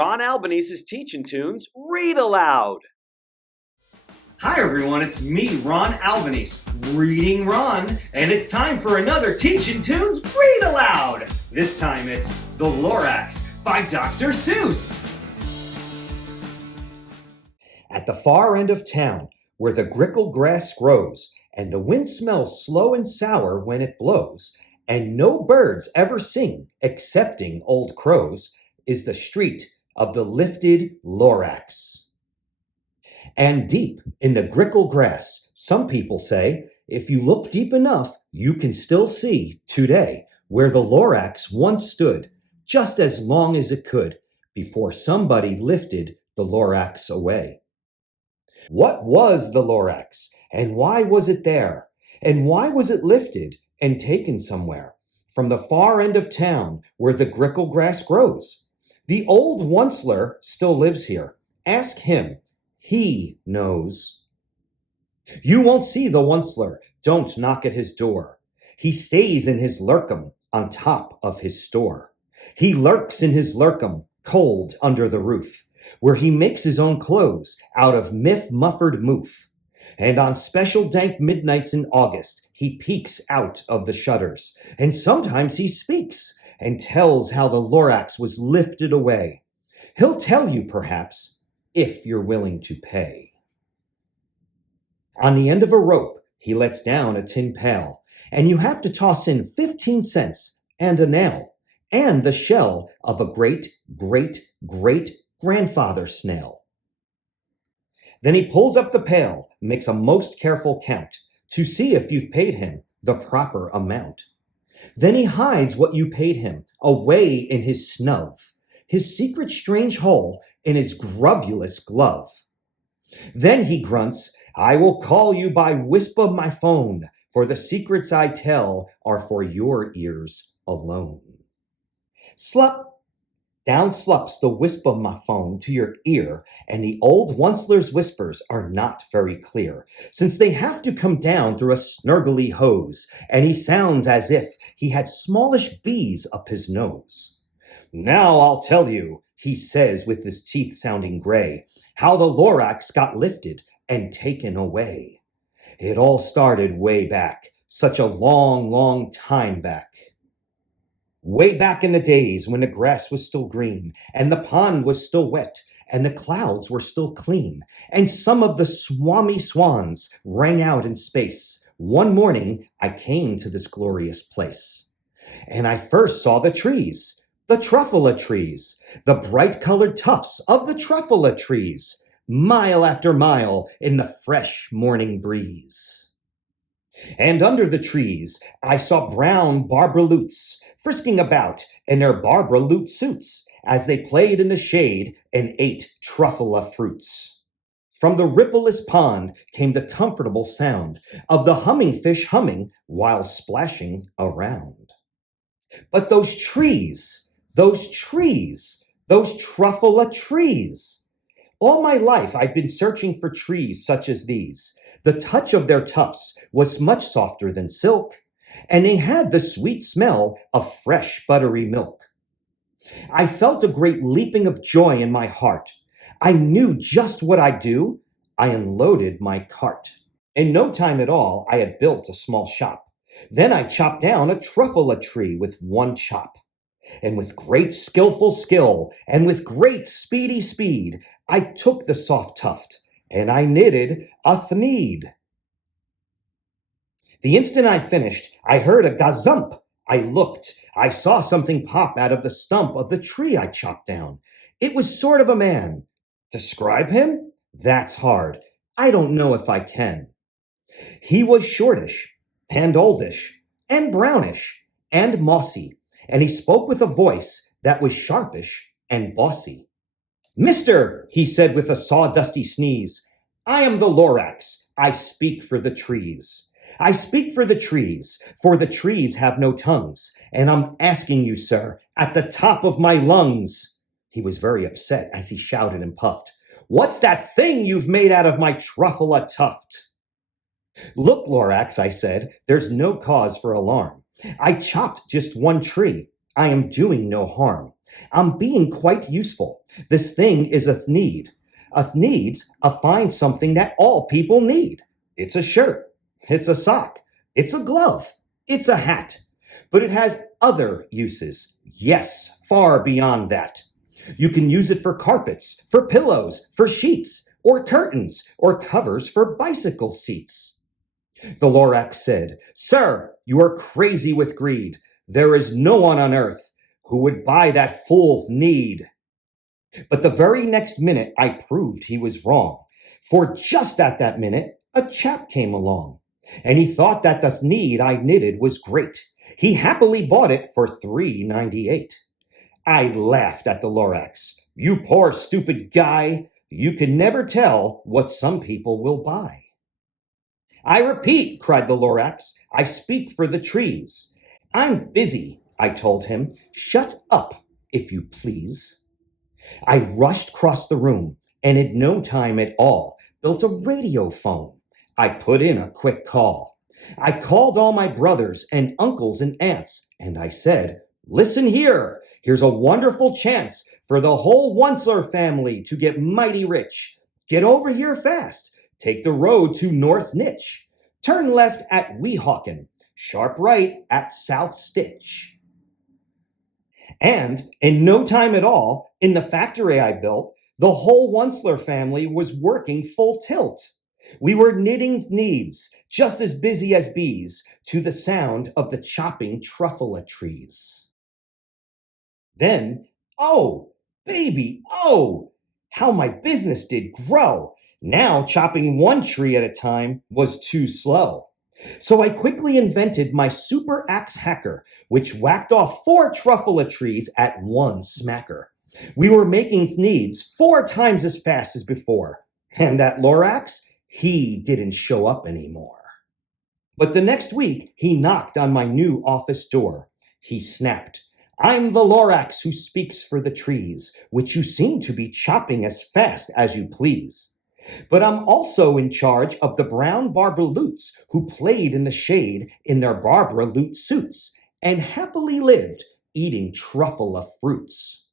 Ron Albanese's Teaching Tunes Read Aloud. Hi everyone, it's me, Ron Albanese, reading Ron, and it's time for another Teaching Tunes Read Aloud. This time it's The Lorax by Dr. Seuss. At the far end of town, where the grickle grass grows, and the wind smells slow and sour when it blows, and no birds ever sing excepting old crows, is the street of the lifted Lorax. And deep in the grickle grass, some people say, if you look deep enough, you can still see today where the Lorax once stood, just as long as it could, before somebody lifted the Lorax away. What was the Lorax, and why was it there? And why was it lifted and taken somewhere? From the far end of town where the grickle grass grows. The old Onceler still lives here. Ask him. He knows. You won't see the Onceler. Don't knock at his door. He stays in his lurkum on top of his store. He lurks in his lurkum, cold under the roof, where he makes his own clothes out of myth-muffered moof. And on special dank midnights in August, he peeks out of the shutters, and sometimes he speaks and tells how the Lorax was lifted away. He'll tell you, perhaps, if you're willing to pay. On the end of a rope, he lets down a tin pail, and you have to toss in 15 cents and a nail, and the shell of a great-great-great-grandfather snail. Then he pulls up the pail, makes a most careful count, to see if you've paid him the proper amount. Then he hides what you paid him away in his snub, his secret strange hole in his grovulous glove. Then he grunts, I will call you by wisp of my phone, for the secrets I tell are for your ears alone. Slup! Down slups the wisp of my phone to your ear, and the old Onceler's whispers are not very clear, since they have to come down through a snurgly hose, and he sounds as if he had smallish bees up his nose. Now I'll tell you, he says with his teeth sounding gray, how the Lorax got lifted and taken away. It all started way back, such a long, long time back. Way back in the days when the grass was still green, and the pond was still wet, and the clouds were still clean, and some of the swami swans rang out in space. One morning I came to this glorious place, and I first saw the trees, the truffula trees, the bright-colored tufts of the truffula trees, mile after mile in the fresh morning breeze. And under the trees I saw brown barbaloots frisking about in their Barbara Loot suits as they played in the shade and ate truffula fruits. From the rippleless pond came the comfortable sound of the humming fish humming while splashing around. But those trees, those truffula trees. All my life I've been searching for trees such as these. The touch of their tufts was much softer than silk, and they had the sweet smell of fresh buttery milk. I felt a great leaping of joy in my heart. I knew just what I'd do. I unloaded my cart. In no time at all, I had built a small shop. Then I chopped down a truffula tree with one chop. And with great skillful skill, and with great speedy speed, I took the soft tuft, and I knitted a thneed. The instant I finished, I heard a gazump. I looked. I saw something pop out of the stump of the tree I chopped down. It was sort of a man. Describe him? That's hard. I don't know if I can. He was shortish, and oldish, and brownish, and mossy, and he spoke with a voice that was sharpish and bossy. Mister, he said with a sawdusty sneeze, I am the Lorax. I speak for the trees. I speak for the trees have no tongues, and I'm asking you, sir, at the top of my lungs. He was very upset as he shouted and puffed. What's that thing you've made out of my truffula tuft? Look, Lorax, I said, there's no cause for alarm. I chopped just one tree. I am doing no harm. I'm being quite useful. This thing is a thneed. A thneed's a fine something that all people need. It's a shirt. It's a sock. It's a glove. It's a hat. But it has other uses. Yes, far beyond that. You can use it for carpets, for pillows, for sheets, or curtains, or covers for bicycle seats. The Lorax said, "Sir, you are crazy with greed. There is no one on earth who would buy that fool's need." But the very next minute I proved he was wrong, for just at that minute a chap came along, and he thought that the thneed I knitted was great. He happily bought it for $3.98. I laughed at the Lorax. "You poor stupid guy, you can never tell what some people will buy." "I repeat," cried the Lorax, "I speak for the trees." "I'm busy," I told him. "Shut up, if you please." I rushed across the room, and in no time at all built a radio phone. I put in a quick call. I called all my brothers and uncles and aunts, and I said, "Listen here, here's a wonderful chance for the whole Onceler family to get mighty rich. Get over here fast. Take the road to North Nitch. Turn left at Weehawken. Sharp right at South Stitch." And in no time at all, in the factory I built, the whole Onceler family was working full tilt. We were knitting needs, just as busy as bees, to the sound of the chopping truffula trees. Then, oh, baby, oh, how my business did grow. Now chopping one tree at a time was too slow. So I quickly invented my super axe hacker, which whacked off 4 truffula trees at one smacker. We were making needs 4 times as fast as before. And that Lorax, he didn't show up anymore. But the next week, he knocked on my new office door. He snapped, "I'm the Lorax who speaks for the trees, which you seem to be chopping as fast as you please. But I'm also in charge of the brown Barbara Lutes who played in the shade in their Barbara Lute suits and happily lived eating truffula fruits.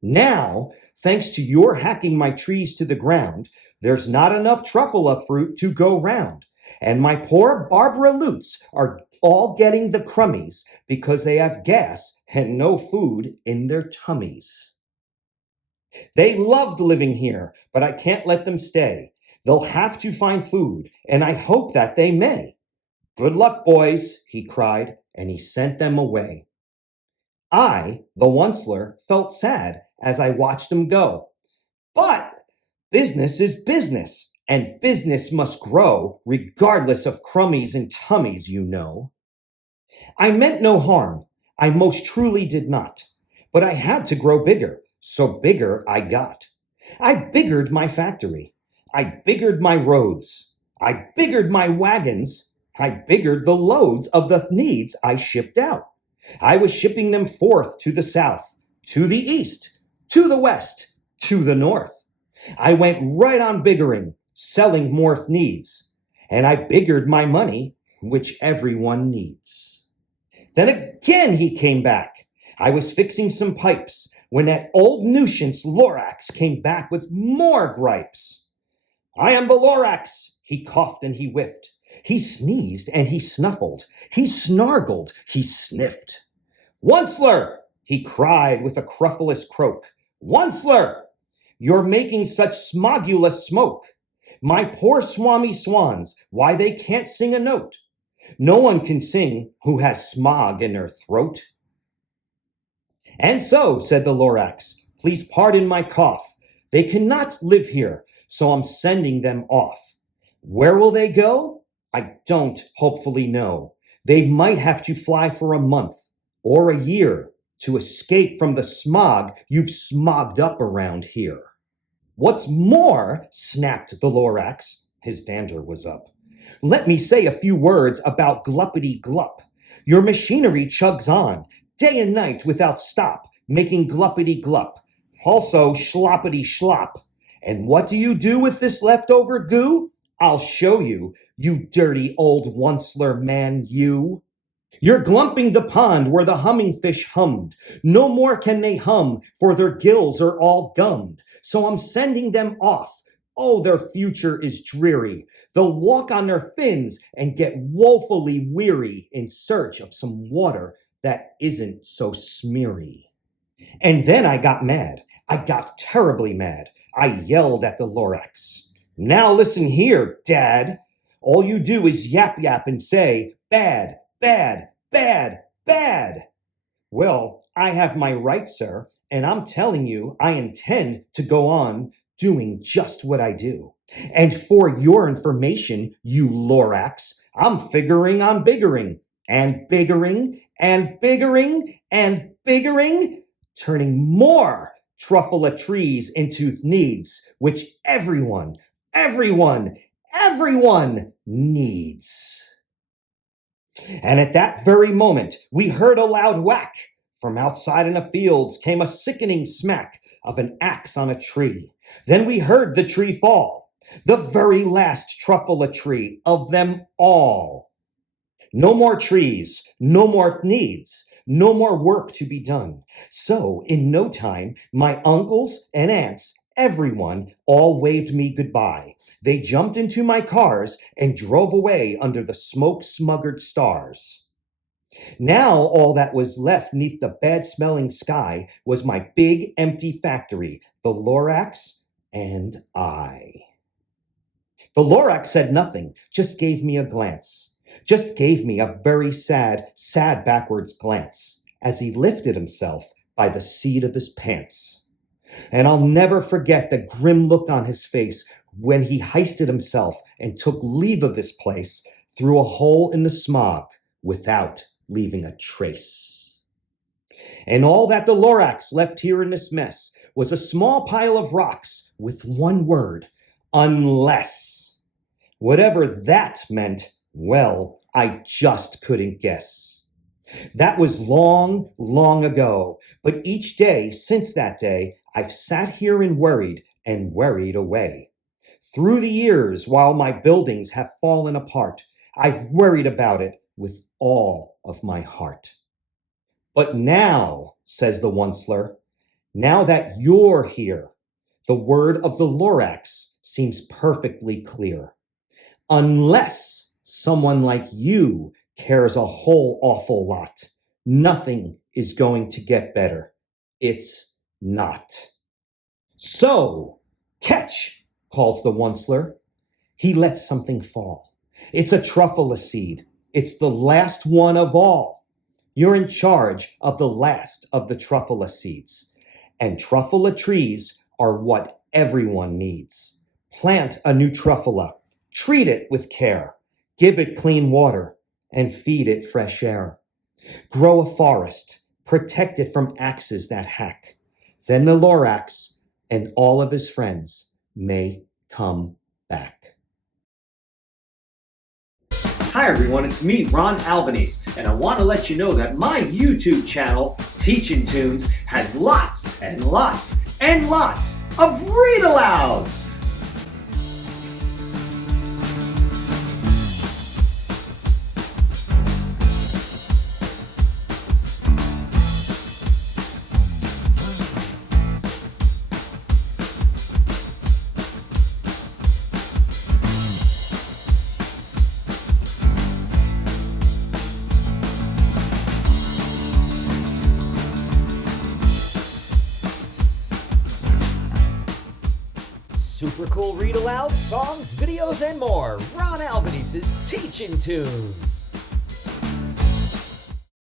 Now, thanks to your hacking my trees to the ground, there's not enough truffula fruit to go round, and my poor Barbara Lutes are all getting the crummies because they have gas and no food in their tummies. They loved living here, but I can't let them stay. They'll have to find food, and I hope that they may. Good luck, boys," he cried, and he sent them away. I, the Onceler, felt sad as I watched them go. But business is business, and business must grow regardless of crummies and tummies, you know. I meant no harm. I most truly did not. But I had to grow bigger. So bigger I got. I biggered my factory. I biggered my roads. I biggered my wagons. I biggered the loads of the needs I shipped out. I was shipping them forth to the south, to the east, to the west, to the north. I went right on biggering, selling more needs. And I biggered my money, which everyone needs. Then again he came back. I was fixing some pipes when that old nuisance Lorax came back with more gripes. "I am the Lorax," he coughed and he whiffed. He sneezed and he snuffled. He snargled, he sniffed. "Onceler," he cried with a cruffulous croak. "Onceler, you're making such smogulous smoke. My poor swami swans, why they can't sing a note. No one can sing who has smog in their throat." "And so," said the Lorax, "please pardon my cough. They cannot live here, so I'm sending them off. Where will they go? I don't hopefully know. They might have to fly for a month or a year to escape from the smog you've smogged up around here." "What's more," snapped the Lorax, his dander was up, "let me say a few words about Gluppity Glup. Your machinery chugs on, day and night without stop, making Gluppity Glup. Also Schloppity Schlop. And what do you do with this leftover goo? I'll show you, you dirty old Onceler man, you. You're glumping the pond where the humming fish hummed. No more can they hum, for their gills are all gummed. So I'm sending them off. Oh, their future is dreary. They'll walk on their fins and get woefully weary in search of some water that isn't so smeary. And then I got mad. I got terribly mad. I yelled at the Lorax. Now listen here, Dad. All you do is yap yap and say, bad, bad, bad, bad. Well, I have my right, sir, and I'm telling you I intend to go on doing just what I do. And for your information, you Lorax, I'm figuring on biggering, and biggering, and biggering, and biggering, turning more truffle trees into needs, which everyone needs. And at that very moment, we heard a loud whack. From outside in the fields came a sickening smack of an axe on a tree. Then we heard the tree fall, the very last truffle tree of them all. No more trees, no more needs, no more work to be done. So, in no time, my uncles and aunts, everyone, all waved me goodbye. They jumped into my cars and drove away under the smoke-smuggered stars. Now all that was left neath the bad-smelling sky was my big empty factory, the Lorax and I. The Lorax said nothing, just gave me a glance. Just gave me a very sad backwards glance as he lifted himself by the seat of his pants. And I'll never forget the grim look on his face when he hoisted himself and took leave of this place through a hole in the smog without leaving a trace. And all that the Lorax left here in this mess was a small pile of rocks with one word, unless. Whatever that meant, well, I just couldn't guess. That was long, long ago, but each day since that day, I've sat here and worried away. Through the years, while my buildings have fallen apart, I've worried about it with all of my heart. But now, says the Onceler, now that you're here, the word of the Lorax seems perfectly clear. Unless someone like you cares a whole awful lot, nothing is going to get better. It's not. So, catch, calls the Onceler. He lets something fall. It's a truffle seed. It's the last one of all. You're in charge of the last of the truffle seeds. And truffle trees are what everyone needs. Plant a new truffle. Treat it with care. Give it clean water and feed it fresh air. Grow a forest. Protect it from axes that hack. Then the Lorax and all of his friends may come back. Hi everyone, it's me, Ron Albanese, and I want to let you know that my YouTube channel, Teaching Tunes, has lots and lots and lots of read-alouds! Super cool read aloud, songs, videos, and more. Ron Albanese's Teaching Tunes.